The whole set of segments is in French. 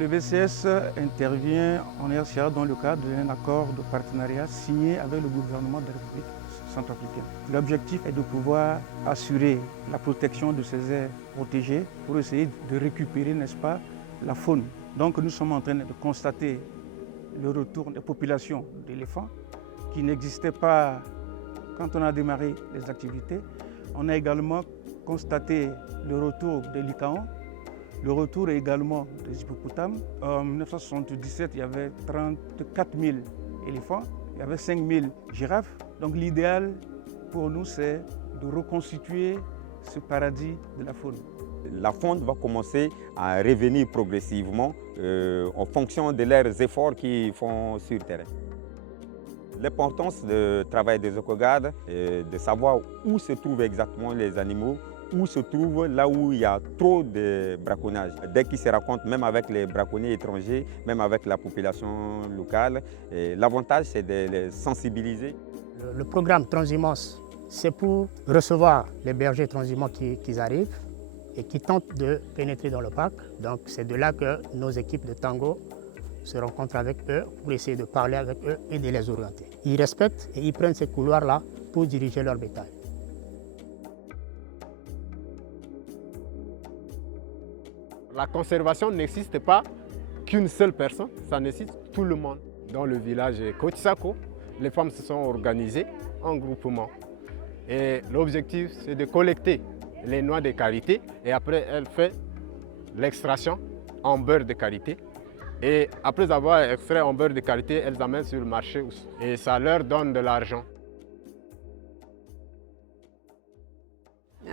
WCS intervient en RCA dans le cadre d'un accord de partenariat signé avec le gouvernement de la République centrafricaine. L'objectif est de pouvoir assurer la protection de ces aires protégées pour essayer de récupérer, n'est-ce pas, la faune. Donc nous sommes en train de constater le retour des populations d'éléphants qui n'existaient pas quand on a démarré les activités. On a également constaté le retour des lycaons, le retour également des hippopotames. En 1977, il y avait 34 000 éléphants, il y avait 5 000 girafes. Donc l'idéal pour nous, c'est de reconstituer ce paradis de la faune. La faune va commencer à revenir progressivement en fonction de leurs efforts qu'ils font sur le terrain. L'importance du travail des éco-gardes est de savoir où se trouvent exactement les animaux, où se trouvent là où il y a trop de braconnage. Dès qu'ils se rencontrent, même avec les braconniers étrangers, même avec la population locale, l'avantage c'est de les sensibiliser. Le programme Transhumance, c'est pour recevoir les bergers transhumants qui arrivent et qui tentent de pénétrer dans le parc. Donc c'est de là que nos équipes de tango se rencontrent avec eux pour essayer de parler avec eux et de les orienter. Ils respectent et ils prennent ces couloirs-là pour diriger leur bétail. La conservation n'existe pas qu'une seule personne, ça nécessite tout le monde. Dans le village Kotisako, les femmes se sont organisées en groupement. Et l'objectif, c'est de collecter les noix de karité et après, elles font l'extraction en beurre de karité. Et après avoir extrait en beurre de karité, elles amènent sur le marché et ça leur donne de l'argent.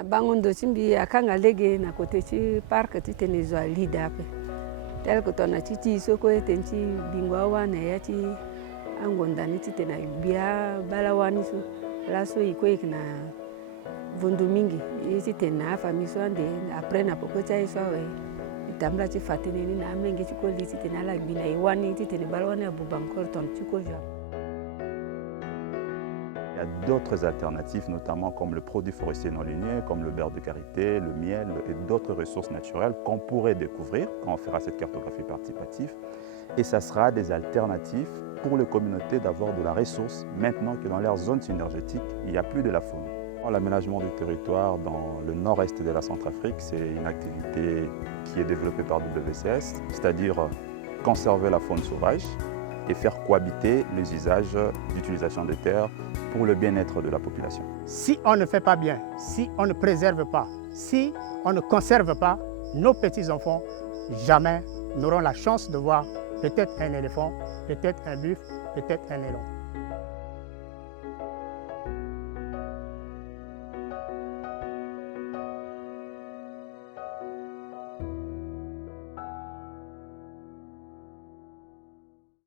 Bangondo chimbi akanga lege na kote chi park ti tenezwa lida pe tel ko tona chi soko tenchi bingwa wana ya chi angonda ni ti tena bia balawani su laso iko ikna vundu mingi iti tena famiso ande après na poko cha iso we itamla chi fatini ni na mengi chi ko liti tena la bina iwani ti tena balawani abubankor ton chi ko ja. Il y a d'autres alternatives, notamment comme le produit forestier non ligneux, comme le beurre de karité, le miel et d'autres ressources naturelles qu'on pourrait découvrir quand on fera cette cartographie participative. Et ça sera des alternatives pour les communautés d'avoir de la ressource maintenant que dans leur zone synergétique, il n'y a plus de la faune. L'aménagement du territoire dans le nord-est de la Centrafrique, c'est une activité qui est développée par WCS, c'est-à-dire conserver la faune sauvage et faire cohabiter les usages d'utilisation de terres pour le bien-être de la population. Si on ne fait pas bien, si on ne préserve pas, si on ne conserve pas, nos petits-enfants jamais n'auront la chance de voir peut-être un éléphant, peut-être un buffle, peut-être un élan.